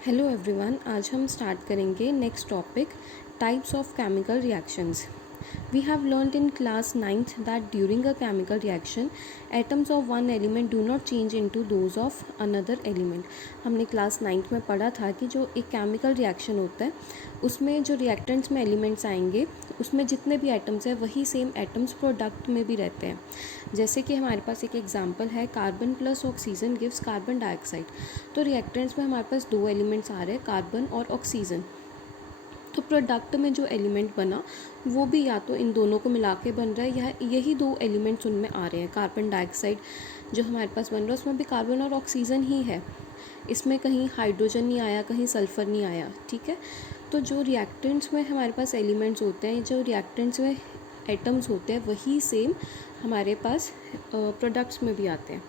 Hello everyone, आज हम start करेंगे next topic types of chemical reactions. We have learned in class 9th that during a chemical reaction atoms of one element do not change into those of another element. हमने class 9th में पढ़ा था कि जो एक chemical reaction होता है उसमें जो रिएक्टेंट्स में एलिमेंट्स आएंगे उसमें जितने भी एटम्स हैं वही सेम एटम्स प्रोडक्ट में भी रहते हैं। जैसे कि हमारे पास एक एग्जांपल है carbon plus oxygen gives carbon dioxide. तो रिएक्टेंट्स में हमारे पास दो एलिमेंट्स आ रहे हैं, कार्बन और ऑक्सीजन। तो प्रोडक्ट में जो एलिमेंट बना वो भी या तो इन दोनों को मिला के बन रहा है या यही दो एलिमेंट्स उनमें आ रहे हैं। कार्बन डाइऑक्साइड जो हमारे पास बन रहा है उसमें भी कार्बन और ऑक्सीजन ही है, इसमें कहीं हाइड्रोजन नहीं आया, कहीं सल्फ़र नहीं आया। ठीक है, तो जो रिएक्टेंट्स में हमारे पास एलिमेंट्स होते हैं, जो रिएक्टेंट्स में एटम्स होते हैं वही सेम हमारे पास प्रोडक्ट्स में भी आते हैं।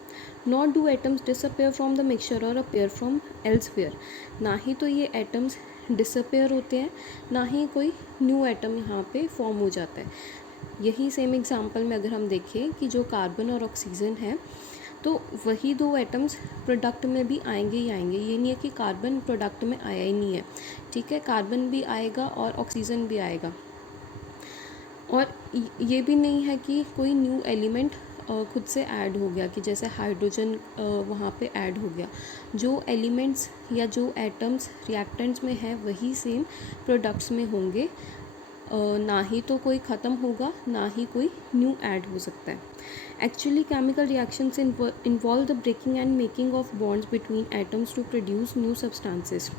Not do atoms disappear from the mixture और अपेयर फ्रॉम एल्सवेयर। ना ही तो ये एटम्स डिसअपेयर होते हैं, ना ही कोई न्यू एटम यहाँ पे फॉर्म हो जाता है। यही सेम एग्जांपल में अगर हम देखें कि जो कार्बन और ऑक्सीजन है तो वही दो एटम्स प्रोडक्ट में भी आएंगे ही आएंगे। ये नहीं है कि कार्बन प्रोडक्ट में आया ही नहीं है। ठीक है, कार्बन भी आएगा और ऑक्सीजन भी आएगा। और ये भी नहीं है कि कोई न्यू एलिमेंट खुद से ऐड हो गया, कि जैसे हाइड्रोजन वहाँ पे ऐड हो गया। जो एलिमेंट्स या जो एटम्स रिएक्टेंट्स में है वही सेम प्रोडक्ट्स में होंगे। ना ही तो कोई ख़त्म होगा, ना ही कोई न्यू ऐड हो सकता है। Actually chemical reactions involve the breaking and making of bonds between atoms to produce new substances.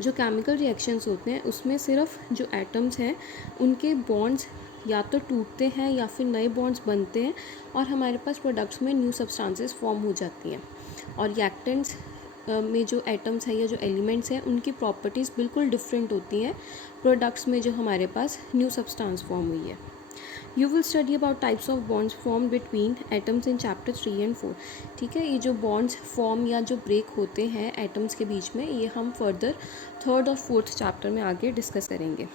जो केमिकल रिएक्शंस होते हैं उसमें सिर्फ जो एटम्स हैं उनके बॉन्ड्स या तो टूटते हैं या फिर नए बॉन्ड्स बनते हैं और हमारे पास प्रोडक्ट्स में न्यू सब्सटेंसेस फॉर्म हो जाती हैं। और रिएक्टेंट्स में जो एटम्स हैं या जो एलिमेंट्स हैं उनकी प्रॉपर्टीज़ बिल्कुल डिफरेंट होती हैं प्रोडक्ट्स में जो हमारे पास न्यू सब्सटेंस फॉर्म हुई है। You will study about types of bonds form between atoms in chapter 3 and 4। ठीक है, ये जो बॉन्ड्स फॉर्म या जो ब्रेक होते हैं एटम्स के बीच में, ये हम फर्दर 3rd और 4th चैप्टर में आगे डिस्कस करेंगे।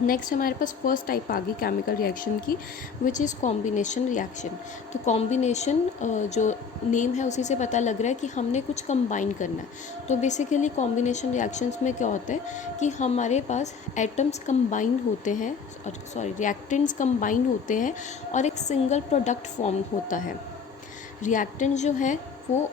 नेक्स्ट हमारे पास फर्स्ट टाइप आ गई केमिकल रिएक्शन की, विच इज़ कॉम्बिनेशन रिएक्शन। तो कॉम्बिनेशन जो नेम है उसी से पता लग रहा है कि हमने कुछ कंबाइन करना है। तो बेसिकली कॉम्बिनेशन रिएक्शंस में क्या होता है कि हमारे पास एटम्स कंबाइन होते हैं, रिएक्टेंट्स कंबाइन होते हैं और एक सिंगल प्रोडक्ट फॉर्म होता है। रिएक्टेंट जो है वो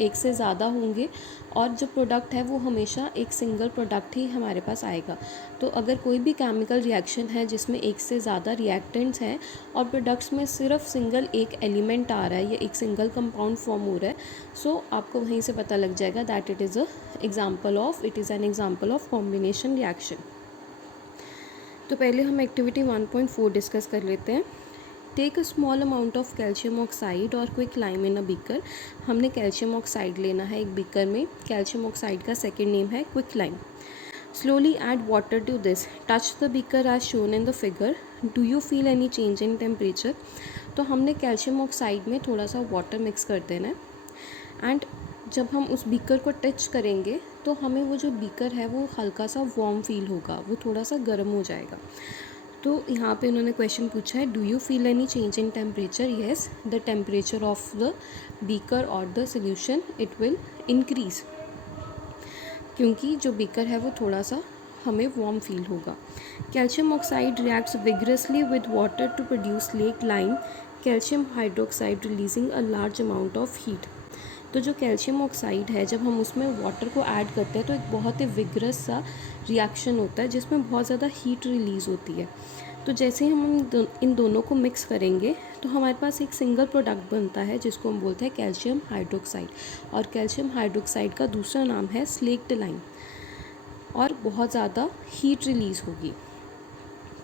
एक से ज़्यादा होंगे और जो प्रोडक्ट है वो हमेशा एक सिंगल प्रोडक्ट ही हमारे पास आएगा। तो अगर कोई भी केमिकल रिएक्शन है जिसमें एक से ज़्यादा रिएक्टेंट्स हैं और प्रोडक्ट्स में सिर्फ सिंगल एक एलिमेंट आ रहा है या एक सिंगल कंपाउंड फॉर्म हो रहा है, सो आपको वहीं से पता लग जाएगा that it is an example of combination reaction. तो पहले हम एक्टिविटी 1.4 डिस्कस कर लेते हैं। Take a small amount of calcium oxide और quick lime in a beaker. हमने कैल्शियम ऑक्साइड लेना है एक बीकर में। कैल्शियम ऑक्साइड का सेकेंड नेम है quick lime. Slowly add water to this, touch the beaker as shown in the figure, do you feel any change in temperature. तो हमने calcium oxide में थोड़ा सा वाटर मिक्स कर देना है एंड जब हम उस बीकर को टच करेंगे तो हमें वो जो बीकर है वो हल्का सा वार्म फील होगा, वो थोड़ा सा गर्म हो जाएगा। तो यहाँ पे उन्होंने क्वेश्चन पूछा है, do you feel any change in temperature. Yes, the temperature of the beaker और the solution it will increase, क्योंकि जो बीकर है वो थोड़ा सा हमें वार्म फील होगा। Calcium oxide reacts vigorously with water to produce slaked lime calcium hydroxide releasing a large amount of heat. तो जो कैल्शियम ऑक्साइड है जब हम उसमें वाटर को ऐड करते हैं तो एक बहुत ही विगरस सा रिएक्शन होता है जिसमें बहुत ज़्यादा हीट रिलीज़ होती है। तो जैसे ही हम इन दोनों को मिक्स करेंगे तो हमारे पास एक सिंगल प्रोडक्ट बनता है जिसको हम बोलते हैं कैल्शियम हाइड्रोक्साइड। और कैल्शियम हाइड्रोक्साइड का दूसरा नाम है स्लेक्ड लाइम। और बहुत ज़्यादा हीट रिलीज़ होगी।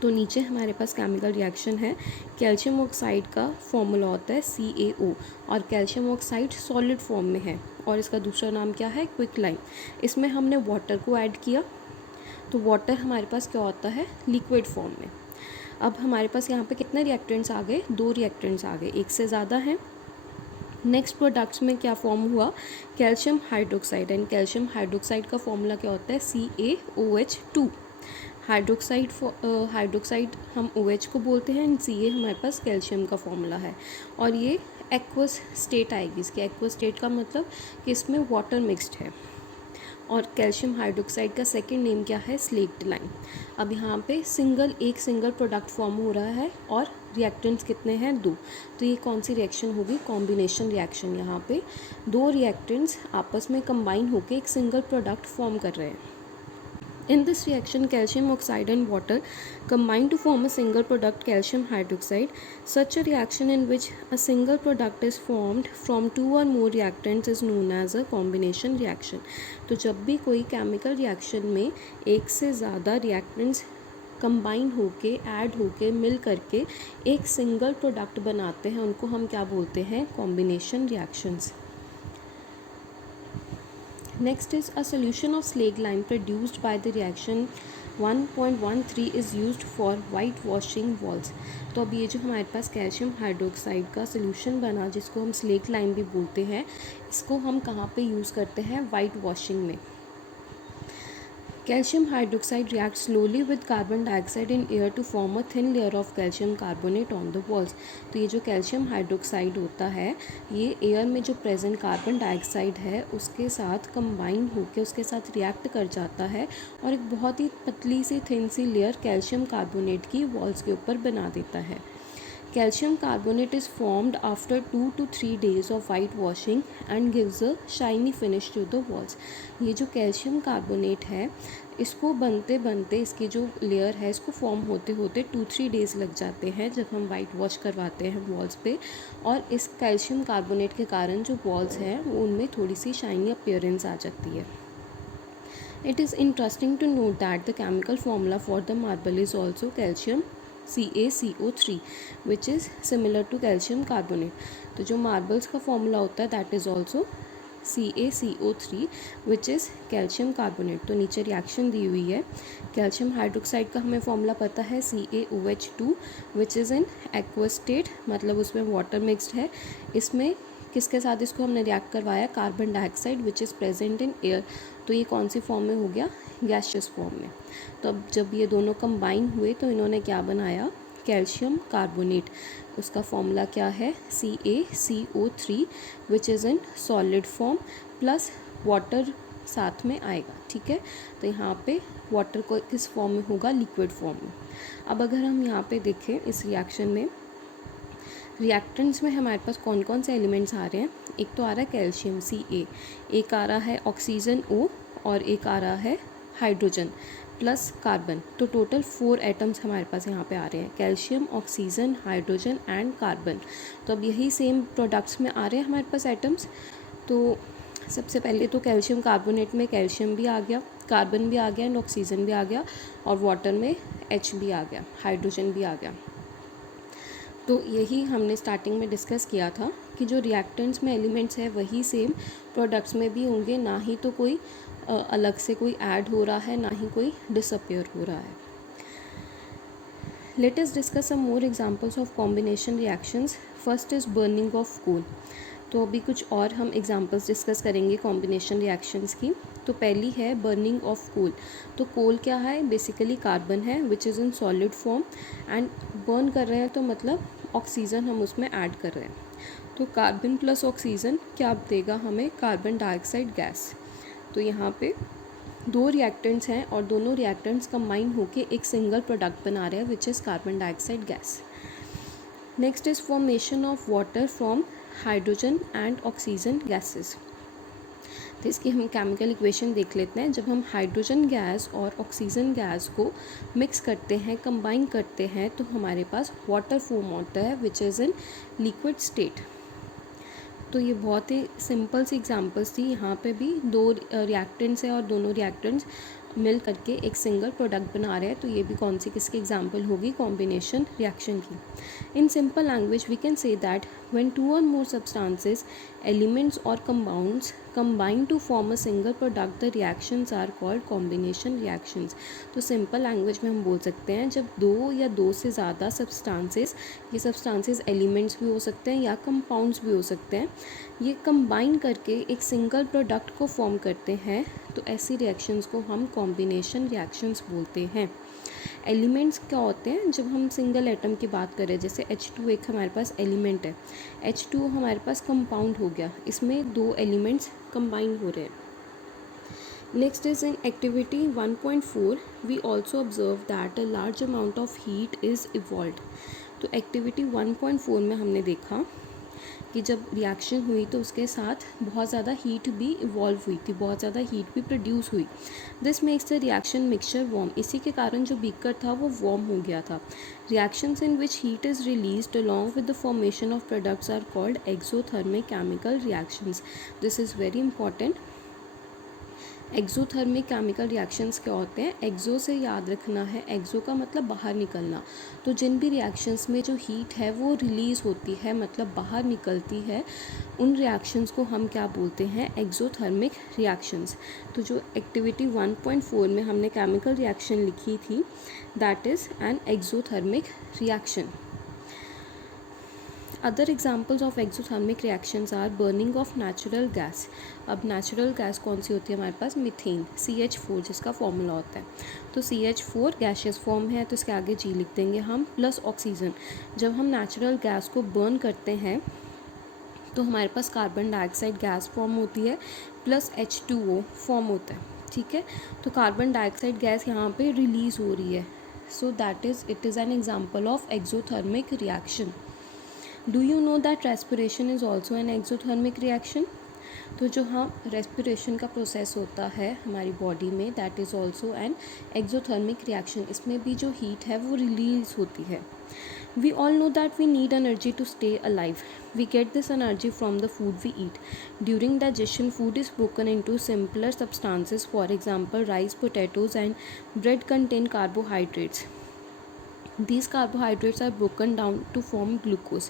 तो नीचे हमारे पास केमिकल रिएक्शन है। कैल्शियम ऑक्साइड का फॉर्मूला होता है CaO और कैल्शियम ऑक्साइड सॉलिड फॉर्म में है और इसका दूसरा नाम क्या है, क्विक लाइम। इसमें हमने वाटर को ऐड किया तो वाटर हमारे पास क्या होता है, लिक्विड फॉर्म में। अब हमारे पास यहाँ पे कितने रिएक्टेंट्स आ गए, 2 रिएक्टेंट्स आ गए, एक से ज़्यादा हैं। नेक्स्ट प्रोडक्ट्स में क्या फॉर्म हुआ, calcium hydroxide. And calcium hydroxide का फॉर्मूला क्या होता है, CaOH2। हाइड्रोक्साइड हम OH को बोलते हैं, एंड Ca हमारे पास कैल्शियम का फॉर्मूला है। और ये एक्वस स्टेट आएगी। इसके एक्वस स्टेट का मतलब कि इसमें वाटर मिक्स्ड है। और कैल्शियम हाइड्रोक्साइड का सेकंड नेम क्या है? Slaked lime. अब यहाँ पे एक सिंगल प्रोडक्ट फॉर्म हो रहा है और रिएक्टेंट्स कितने हैं? 2। तो ये कौन सी रिएक्शन होगी? Combination reaction. यहाँ पे 2 रिएक्टेंट्स आपस में कंबाइन होकर एक सिंगल प्रोडक्ट फॉर्म कर रहे हैं। In this reaction, calcium oxide and water combine to form a single product, calcium hydroxide. Such a reaction in which a single product is formed from 2 or more reactants is known as a combination reaction. तो जब भी कोई chemical reaction में एक से ज़्यादा reactants combine होके add होके मिल करके एक सिंगल प्रोडक्ट बनाते हैं, उनको हम क्या बोलते हैं? Combination reactions. Next is a solution of slag lime produced by the reaction 1.13 is used for whitewashing walls. तो अब ये जो हमारे पास कैल्शियम हाइड्रोक्साइड का सोल्यूशन बना, जिसको हम स्लेग लाइम भी बोलते हैं, इसको हम कहाँ पे यूज़ करते हैं? वाइट वॉशिंग में। Calcium hydroxide reacts slowly with carbon dioxide in air to form a thin layer of calcium carbonate on the walls. तो ये जो कैल्शियम हाइड्रोक्साइड होता है, ये एयर में जो प्रेजेंट कार्बन डाइऑक्साइड है उसके साथ कंबाइन होकर उसके साथ रिएक्ट कर जाता है और एक बहुत ही पतली सी थिन सी लेयर कैल्शियम कार्बोनेट की वॉल्स के ऊपर बना देता है। Calcium carbonate is formed after 2 to 3 days of white washing and gives a shiny finish to the walls. ये जो कैल्शियम कार्बोनेट है, इसको बनते बनते इसकी जो लेयर है इसको फॉर्म होते होते 2-3 डेज़ लग जाते हैं जब हम वाइट वॉश करवाते हैं वॉल्स पे। और इस कैल्शियम कार्बोनेट के कारण जो वॉल्स हैं वो उनमें थोड़ी सी शाइनी अपीयरेंस आ जाती है। It is interesting to note that the chemical formula for the marble is also calcium CaCO3 which is similar to calcium carbonate. तो जो मार्बल्स का फॉर्मूला होता है that is also CaCO3 which is calcium carbonate. तो नीचे reaction दी हुई है। Calcium hydroxide का हमें फॉर्मूला पता है CaOH2 which is in aqueous state, मतलब उसमें वाटर मिक्सड है। इसमें किसके साथ इसको हमने रिएक्ट करवाया? Carbon dioxide which is present in air. तो ये कौन सी फॉर्म में हो गया? गैसियस फॉर्म में। तो अब जब ये दोनों कंबाइन हुए तो इन्होंने क्या बनाया? Calcium carbonate. उसका फॉर्मूला क्या है? CaCO3 which is in solid form plus water साथ में आएगा। ठीक है, तो यहाँ पे वाटर को किस फॉर्म में होगा? लिक्विड फॉर्म में। अब अगर हम यहाँ पे देखें इस रिएक्शन में, रिएक्टेंट्स में हमारे पास कौन कौन से एलिमेंट्स आ रहे हैं? एक तो आ रहा है कैल्शियम Ca, एक आ रहा है ऑक्सीजन O और एक आ रहा है हाइड्रोजन प्लस कार्बन। तो टोटल 4 एटम्स हमारे पास यहाँ पे आ रहे हैं, calcium, oxygen, hydrogen and carbon. तो अब यही सेम प्रोडक्ट्स में आ रहे हैं हमारे पास एटम्स। तो सबसे पहले तो कैल्शियम कार्बोनेट में कैल्शियम भी आ गया, कार्बन भी आ गया एंड ऑक्सीजन भी आ गया, और वाटर में H भी आ गया, हाइड्रोजन भी आ गया। तो यही हमने स्टार्टिंग में डिस्कस किया था कि जो रिएक्टेंट्स में एलिमेंट्स है वही सेम प्रोडक्ट्स में भी होंगे, ना ही तो कोई अलग से कोई ऐड हो रहा है, ना ही कोई डिसअपियर हो रहा है। Let us discuss some more examples of combination reactions. First is burning of coal. तो अभी कुछ और हम एग्जांपल्स डिस्कस करेंगे कॉम्बिनेशन रिएक्शंस की। तो पहली है बर्निंग ऑफ कोल। तो कोल क्या है? बेसिकली कार्बन है which is in solid form, and burn कर रहे हैं तो मतलब ऑक्सीजन हम उसमें ऐड कर रहे हैं। तो कार्बन प्लस ऑक्सीजन क्या देगा हमें? Carbon dioxide gas. तो यहाँ पे 2 रिएक्टेंट्स हैं और दोनों रिएक्टेंट्स कंबाइन होके एक सिंगल प्रोडक्ट बना रहे हैं which is carbon dioxide gas. Next is formation of water from hydrogen and oxygen gases. तो इसकी हम केमिकल इक्वेशन देख लेते हैं। जब हम हाइड्रोजन गैस और ऑक्सीजन गैस को मिक्स करते हैं, कंबाइन करते हैं, तो हमारे पास वाटर फॉर्म होता है which is in liquid state. तो ये बहुत ही सिंपल सी एग्जांपल्स थी। यहाँ पे भी 2 रिएक्टेंट्स है और दोनों रिएक्टेंट्स मिल करके एक सिंगल प्रोडक्ट बना रहे हैं। तो ये भी कौन सी किसकी एग्जांपल होगी? कॉम्बिनेशन रिएक्शन की। In simple language we can say that when 2 or more substances, elements or compounds combine to form a single product, the reactions are called combination reactions. तो सिंपल लैंग्वेज में हम बोल सकते हैं जब 2 या 2 से ज़्यादा सब्सटेंसेस, ये सब्सटेंसेस एलिमेंट्स भी हो सकते हैं या कंपाउंड्स भी हो सकते हैं, ये कंबाइन करके एक सिंगल प्रोडक्ट को फॉर्म करते हैं, तो ऐसी रिएक्शंस को हम कॉम्बिनेशन रिएक्शंस बोलते हैं। एलिमेंट्स क्या होते हैं, जब हम सिंगल एटम की बात करें, जैसे H2 एक हमारे पास एलिमेंट है, H2 हमारे पास कंपाउंड हो गया, इसमें दो एलिमेंट्स कंबाइन हो रहे हैं. Next is in activity 1.4 we also observe that a large amount of heat is evolved. तो एक्टिविटी 1.4 में हमने देखा कि जब रिएक्शन हुई तो उसके साथ बहुत ज़्यादा हीट भी इवॉल्व हुई थी, बहुत ज़्यादा हीट भी प्रोड्यूस हुई. This makes the reaction mixture warm. इसी के कारण जो बीकर था वो वार्म हो गया था. Reactions in which heat is released along with the formation of products are called exothermic chemical reactions. This is very important. Exothermic chemical reactions क्या होते हैं, एक्सो से याद रखना है, एक्सो का मतलब बाहर निकलना. तो जिन भी रिएक्शंस में जो हीट है वो रिलीज़ होती है, मतलब बाहर निकलती है, उन रिएक्शंस को हम क्या बोलते हैं, एक्सोथर्मिक रिएक्शंस. तो जो एक्टिविटी 1.4 में हमने केमिकल रिएक्शन लिखी थी, that is an exothermic reaction. Other examples of exothermic reactions are burning of natural gas. अब नेचुरल गैस कौन सी होती है हमारे पास, मीथेन, CH4 जिसका फॉर्मूला होता है. तो CH4 गैशियस फॉर्म है, तो इसके आगे G लिख देंगे हम, प्लस ऑक्सीजन. जब हम नेचुरल गैस को बर्न करते हैं तो हमारे पास कार्बन डाइऑक्साइड गैस फॉर्म होती है, प्लस H2O फॉर्म होता है. ठीक है, तो कार्बन डाइऑक्साइड गैस यहाँ पे रिलीज़ हो रही है. So that is it is an example of exothermic reaction. Do you know that respiration is also an exothermic reaction. तो जो हम रेस्पिरेशन का प्रोसेस होता है हमारी बॉडी में, that is also an exothermic reaction. इसमें भी जो हीट है वो रिलीज होती है. We all know that we need energy to stay alive. We get this energy from the food we eat. During digestion food is broken into simpler substances. For example rice, potatoes and bread contain carbohydrates. These carbohydrates are broken down to form glucose.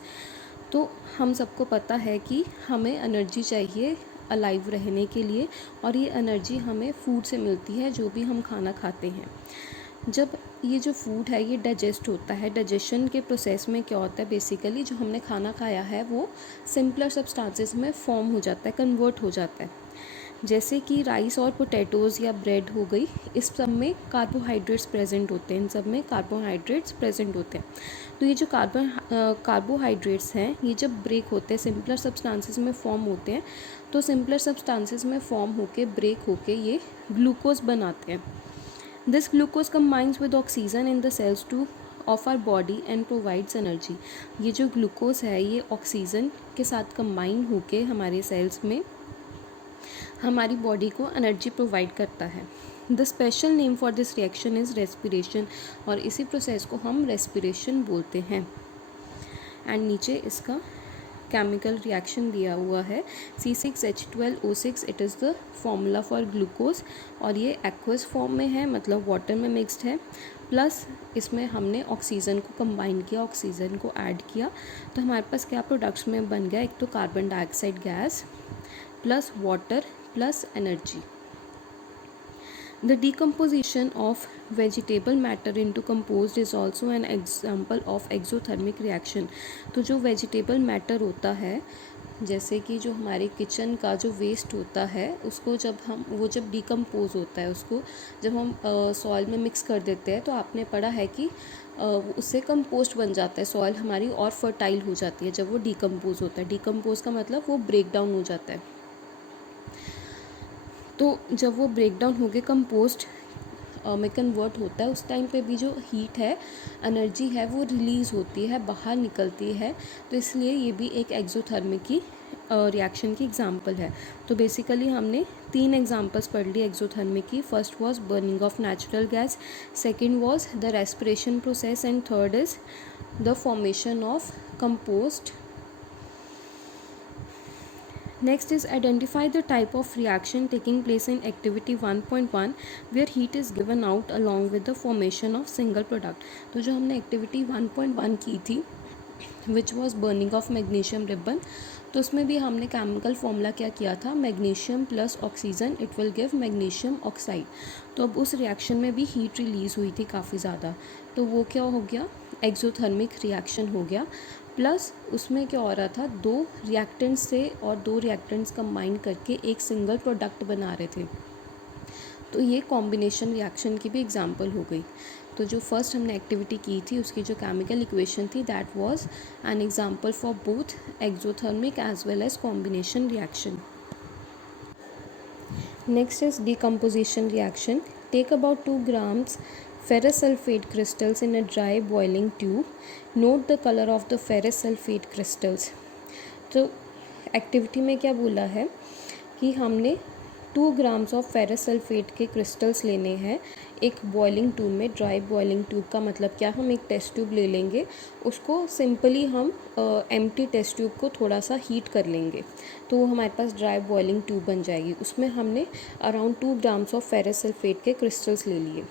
तो हम सबको पता है कि हमें energy चाहिए alive रहने के लिए, और ये एनर्जी हमें फूड से मिलती है, जो भी हम खाना खाते हैं. जब ये जो फूड है ये डाइजेस्ट होता है, डाइजेशन के प्रोसेस में क्या होता है, बेसिकली जो हमने खाना खाया है वो सिंपलर सब्सटेंसेस में फॉर्म हो जाता है, कन्वर्ट हो जाता है. जैसे कि राइस और पोटैटोज़ या ब्रेड हो गई, इस सब में कार्बोहाइड्रेट्स प्रेजेंट होते हैं, इन सब में कार्बोहाइड्रेट्स प्रेजेंट होते हैं. तो ये जो कार्बोहाइड्रेट्स हैं, ये जब ब्रेक होते हैं, सिंपलर सब्सटेंसेस में फॉर्म होते हैं, तो सिंपलर सब्सटेंसेस में फॉर्म होके ब्रेक होके ये ग्लूकोज बनाते हैं. This glucose combines with oxygen in the cells to of our body and provides energy. ये जो ग्लूकोज है ये ऑक्सीजन के साथ कंबाइन होके हमारे सेल्स में हमारी बॉडी को एनर्जी प्रोवाइड करता है. The special name for this reaction is respiration, और इसी प्रोसेस को हम रेस्पिरेशन बोलते हैं. एंड नीचे इसका केमिकल रिएक्शन दिया हुआ है, C6H12O6. It is the formula for glucose, और ये एक्वस फॉर्म में है, मतलब वाटर में मिक्सड है, प्लस इसमें हमने ऑक्सीजन को कंबाइन किया, ऑक्सीजन को ऐड किया. तो हमारे पास क्या प्रोडक्ट्स में बन गया, एक तो carbon dioxide gas plus water plus energy. The decomposition of vegetable matter into compost is also an example of exothermic reaction. तो जो वेजिटेबल मैटर होता है, जैसे कि जो हमारे किचन का जो वेस्ट होता है, उसको जब डिकम्पोज होता है, उसको जब हम सॉइल में मिक्स कर देते हैं, तो आपने पढ़ा है कि उससे कंपोस्ट बन जाता है, सॉइल हमारी और फर्टाइल हो जाती है जब वो डिकम्पोज होता है. डिकम्पोज का मतलब वो ब्रेक डाउन हो जाता है. तो जब वो ब्रेक डाउन हो के कंपोस्ट में कन्वर्ट होता है, उस टाइम पे भी जो हीट है, एनर्जी है, वो रिलीज़ होती है, बाहर निकलती है. तो इसलिए ये भी एक एक्सोथर्मिक की रिएक्शन की एग्जांपल है. तो बेसिकली हमने 3 एग्जांपल्स पढ़ ली एक्सोथर्मिक की. First was burning of natural gas, second was the respiration process, and third is the formation of compost. Next is identify the type of reaction taking place in activity 1.1 where heat is given out along with the formation of single product. तो जो हमने activity 1.1 की थी which was burning of magnesium ribbon, तो उसमें भी हमने chemical formula क्या किया था, magnesium plus oxygen it will give magnesium oxide. तो अब उस रिएक्शन में भी हीट रिलीज़ हुई थी काफ़ी ज़्यादा, तो वो क्या हो गया, एक्सोथर्मिक रिएक्शन हो गया. प्लस उसमें क्या हो रहा था, 2 रिएक्टेंट्स से और 2 रिएक्टेंट्स कंबाइन करके एक सिंगल प्रोडक्ट बना रहे थे. तो ये कॉम्बिनेशन रिएक्शन की भी एग्जांपल हो गई. तो जो फर्स्ट हमने एक्टिविटी की थी उसकी जो केमिकल इक्वेशन थी that was an example for both exothermic as well as combination reaction. Next is decomposition reaction. Take about 2 grams ferrous sulfate crystals in a dry boiling tube. Note the color of the ferrous sulfate crystals. तो activity में क्या बोला है कि हमने 2 grams of ferrous sulphate के crystals लेने हैं एक बॉइलिंग ट्यूब में. ड्राई बॉइलिंग ट्यूब का मतलब क्या, हम एक टेस्ट ट्यूब ले लेंगे, उसको सिंपली हम एम्प्टी टेस्ट ट्यूब को थोड़ा सा हीट कर लेंगे तो वो हमारे पास ड्राई बॉइलिंग ट्यूब बन जाएगी. उसमें हमने around 2 grams of ferrous sulphate के क्रिस्टल्स ले लिए.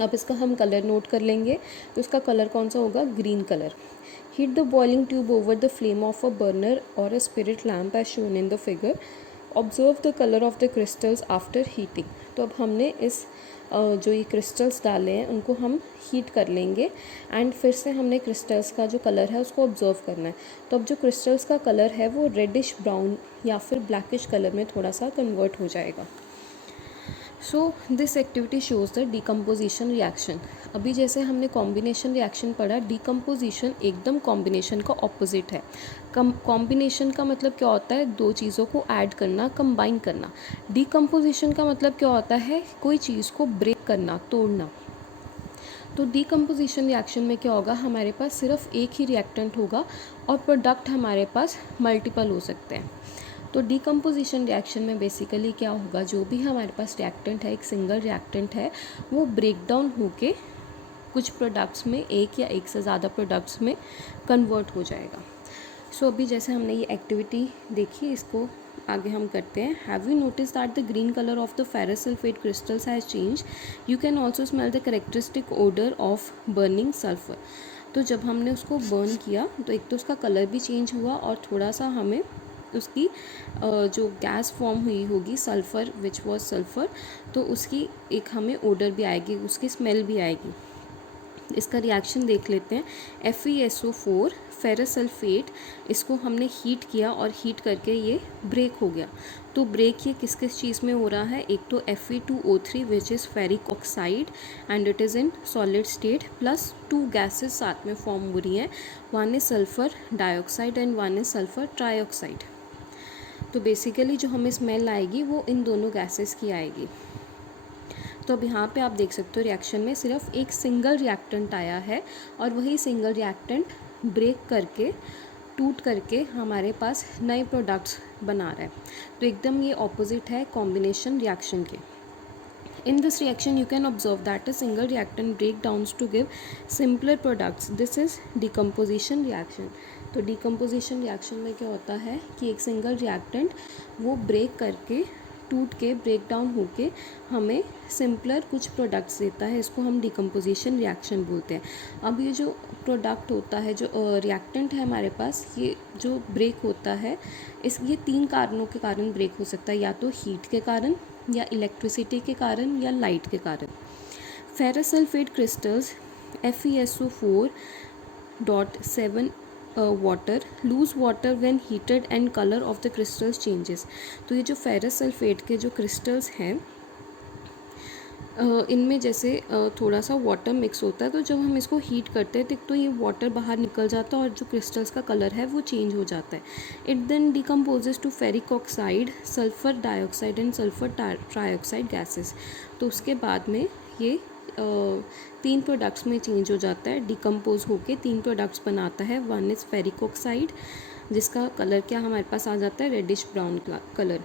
अब इसका हम कलर नोट कर लेंगे तो इसका कलर कौन सा होगा, green colour. Heat the boiling tube over the flame of a burner और a spirit lamp as shown in the figure. Observe the colour of the crystals after heating. तो अब हमने इस जो ये क्रिस्टल्स डाले हैं उनको हम हीट कर लेंगे एंड फिर से हमने क्रिस्टल्स का जो कलर है उसको ऑब्जर्व करना है. तो अब जो क्रिस्टल्स का कलर है वो रेडिश ब्राउन या फिर ब्लैकिश कलर में थोड़ा सा कन्वर्ट हो जाएगा. So this activity shows the decomposition reaction. अभी जैसे हमने कॉम्बिनेशन रिएक्शन पढ़ा, डिकम्पोजिशन एकदम कॉम्बिनेशन का ऑपोजिट है. कॉम्बिनेशन का मतलब क्या होता है, दो चीज़ों को ऐड करना, कंबाइन करना. डिकम्पोजिशन का मतलब क्या होता है, कोई चीज़ को ब्रेक करना, तोड़ना. तो डिकम्पोजिशन रिएक्शन में क्या होगा, हमारे पास सिर्फ एक ही रिएक्टेंट होगा और प्रोडक्ट हमारे पास मल्टीपल हो सकते हैं. तो डिकम्पोजिशन रिएक्शन में बेसिकली क्या होगा, जो भी हमारे पास रिएक्टेंट है, एक सिंगल रिएक्टेंट है, वो ब्रेक डाउन होके कुछ प्रोडक्ट्स में, एक या एक से ज़्यादा प्रोडक्ट्स में कन्वर्ट हो जाएगा. सो अभी जैसे हमने ये एक्टिविटी देखी, इसको आगे हम करते हैं. Have you notice that the green colour of the ferrous sulphate crystals has change. You can also smell the characteristic odour of burning sulphur. तो जब हमने उसको बर्न किया तो एक तो उसका कलर भी चेंज हुआ और थोड़ा सा हमें उसकी जो गैस फॉर्म हुई होगी, सल्फ़र विच वॉज सल्फ़र, तो उसकी एक हमें ओडर भी आएगी, उसकी स्मेल भी आएगी. इसका रिएक्शन देख लेते हैं. FeSO4 फेरस सल्फेट, इसको हमने हीट किया और हीट करके ये ब्रेक हो गया. तो ब्रेक ये किस किस चीज़ में हो रहा है, एक तो Fe2O3 which is ferric oxide and it is in solid state, plus 2 gases साथ में फॉर्म हो रही हैं. One is sulphur dioxide and one is sulphur trioxide. तो बेसिकली जो हमें स्मेल आएगी वो इन दोनों गैसेस की आएगी. तो अब यहाँ पे आप देख सकते हो रिएक्शन में सिर्फ एक सिंगल रिएक्टेंट आया है और वही सिंगल रिएक्टेंट ब्रेक करके, टूट करके हमारे पास नए प्रोडक्ट्स बना रहा है. तो एकदम ये ऑपोजिट है कॉम्बिनेशन रिएक्शन के. In this reaction, you can observe that a single reactant break downs to give simpler products. This is decomposition reaction. तो decomposition reaction में क्या होता है कि एक सिंगल रिएक्टेंट वो ब्रेक करके, टूट के, ब्रेक डाउन होके हमें सिंपलर कुछ प्रोडक्ट्स देता है. इसको हम डिकम्पोजिशन रिएक्शन बोलते हैं. अब ये जो प्रोडक्ट होता है, जो रिएक्टेंट है हमारे पास, ये जो ब्रेक होता है, ये 3 कारणों के कारण ब्रेक हो सकता है. या तो हीट के कारण, या इलेक्ट्रिसिटी के कारण, या लाइट के कारण. Ferrous sulphate crystals FeSO4.7 water loose water when heated and colour of the crystals changes. तो ये जो फेरस सल्फेट के जो क्रिस्टल्स हैं, इनमें जैसे थोड़ा सा वाटर मिक्स होता है. तो जब हम इसको हीट करते हैं तो ये वाटर बाहर निकल जाता है और जो क्रिस्टल्स का कलर है वो चेंज हो जाता है. It then decomposes to ferric oxide, sulphur dioxide and sulphur trioxide gases. तो उसके बाद में ये 3 प्रोडक्ट्स में चेंज हो जाता है. डिकम्पोज होके 3 प्रोडक्ट्स बनाता है. वन इज़ फेरिक ऑक्साइड, जिसका कलर क्या हमारे पास आ जाता है, रेडिश ब्राउन कलर,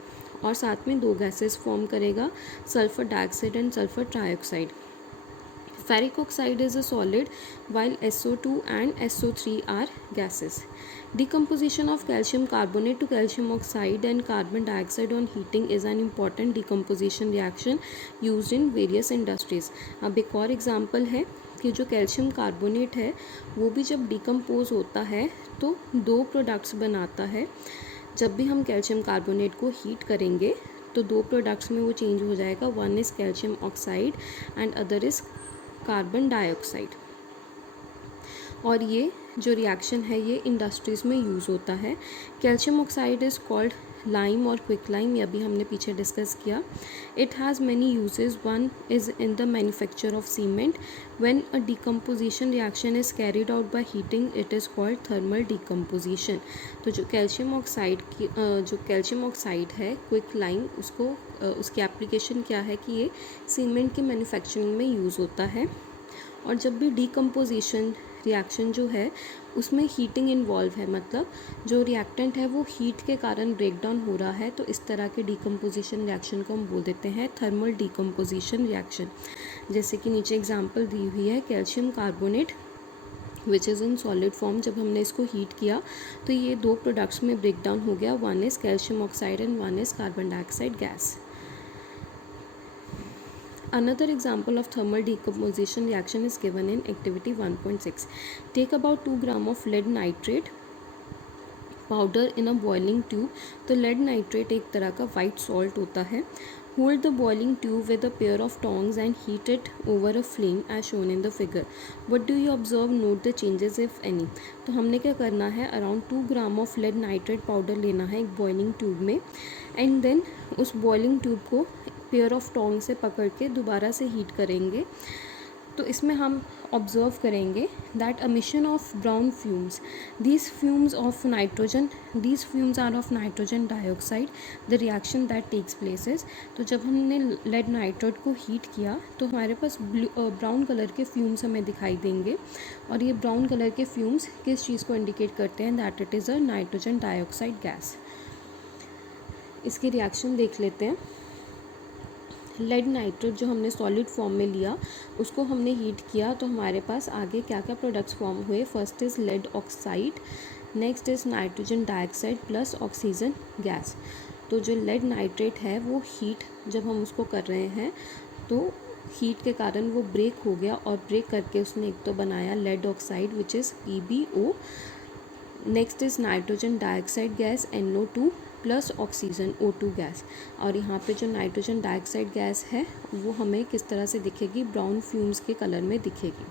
और साथ में 2 गैसेस फॉर्म करेगा, sulphur dioxide and sulphur trioxide. Ferric oxide is a solid while SO2 and SO3 are gases. Decomposition of calcium carbonate to calcium oxide and carbon dioxide on heating is an important decomposition reaction used in various industries. अब एक और example है कि जो calcium carbonate है वो भी जब डिकम्पोज होता है तो 2 प्रोडक्ट्स बनाता है. जब भी हम कैल्शियम कार्बोनेट को हीट करेंगे तो 2 प्रोडक्ट्स में वो चेंज हो जाएगा. One is calcium oxide and other is carbon dioxide. और ये जो रिएक्शन है ये इंडस्ट्रीज़ में यूज़ होता है. Calcium oxide is called lime और क्विक लाइम, यह भी हमने पीछे डिस्कस किया. It has many uses. One is in the manufacture of cement. When a decomposition reaction is carried out by heating it is called thermal decomposition. तो जो calcium oxide है quick lime, उसको उसकी एप्लीकेशन क्या है कि ये सीमेंट की मैन्युफैक्चरिंग में यूज़ होता है. और जब भी डिकम्पोजिशन रिएक्शन जो है उसमें हीटिंग इन्वॉल्व है, मतलब जो रिएक्टेंट है वो हीट के कारण ब्रेक डाउन हो रहा है, तो इस तरह के डिकम्पोजिशन रिएक्शन को हम बोल देते हैं थर्मल डिकम्पोजिशन रिएक्शन. जैसे कि नीचे एग्जांपल दी हुई है, calcium carbonate which is in solid form. जब हमने इसको हीट किया तो ये दो प्रोडक्ट्स में ब्रेक डाउन हो गया. One is calcium oxide and one is carbon dioxide gas. Another example of thermal decomposition reaction is given in activity 1.6. Take about 2 gram of lead nitrate powder in a boiling tube. तो lead nitrate एक तरह का white salt होता है. Hold the boiling tube with a pair of tongs and heat it over a flame as shown in the figure. What do you observe? Note the changes if any. तो हमने क्या करना है, around 2 gram of lead nitrate powder लेना है एक boiling tube में, and then उस बॉइलिंग ट्यूब को पेयर ऑफ टोंग से पकड़ के दोबारा से हीट करेंगे. तो इसमें हम ऑब्जर्व करेंगे that emission of brown fumes. these fumes are of nitrogen dioxide. the reaction that takes place is, तो जब हमने लेड नाइट्रेट को हीट किया तो हमारे पास ब्राउन कलर के फ्यूम्स हमें दिखाई देंगे. और ये ब्राउन कलर के फ्यूम्स किस चीज़ को इंडिकेट करते हैं, that it is a nitrogen dioxide gas. इसकी रिएक्शन देख लेते हैं. लेड नाइट्रेट जो हमने सॉलिड फॉर्म में लिया उसको हमने हीट किया, तो हमारे पास आगे क्या क्या प्रोडक्ट्स फॉर्म हुए. First is lead oxide, next is nitrogen dioxide plus oxygen gas. तो जो लेड नाइट्रेट है वो हीट जब हम उसको कर रहे हैं तो हीट के कारण वो ब्रेक हो गया, और ब्रेक करके उसने एक तो बनाया lead oxide which is PbO. Next is nitrogen dioxide gas NO2 plus oxygen O2 gas. और यहाँ पे जो नाइट्रोजन डाइऑक्साइड गैस है वो हमें किस तरह से दिखेगी, ब्राउन फ्यूम्स के कलर में दिखेगी.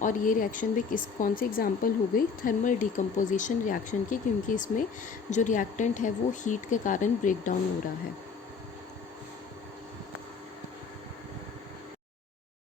और ये रिएक्शन भी कौन सी एग्जांपल हो गई, थर्मल डिकम्पोजिशन रिएक्शन की, क्योंकि इसमें जो रिएक्टेंट है वो हीट के कारण ब्रेक डाउन हो रहा है.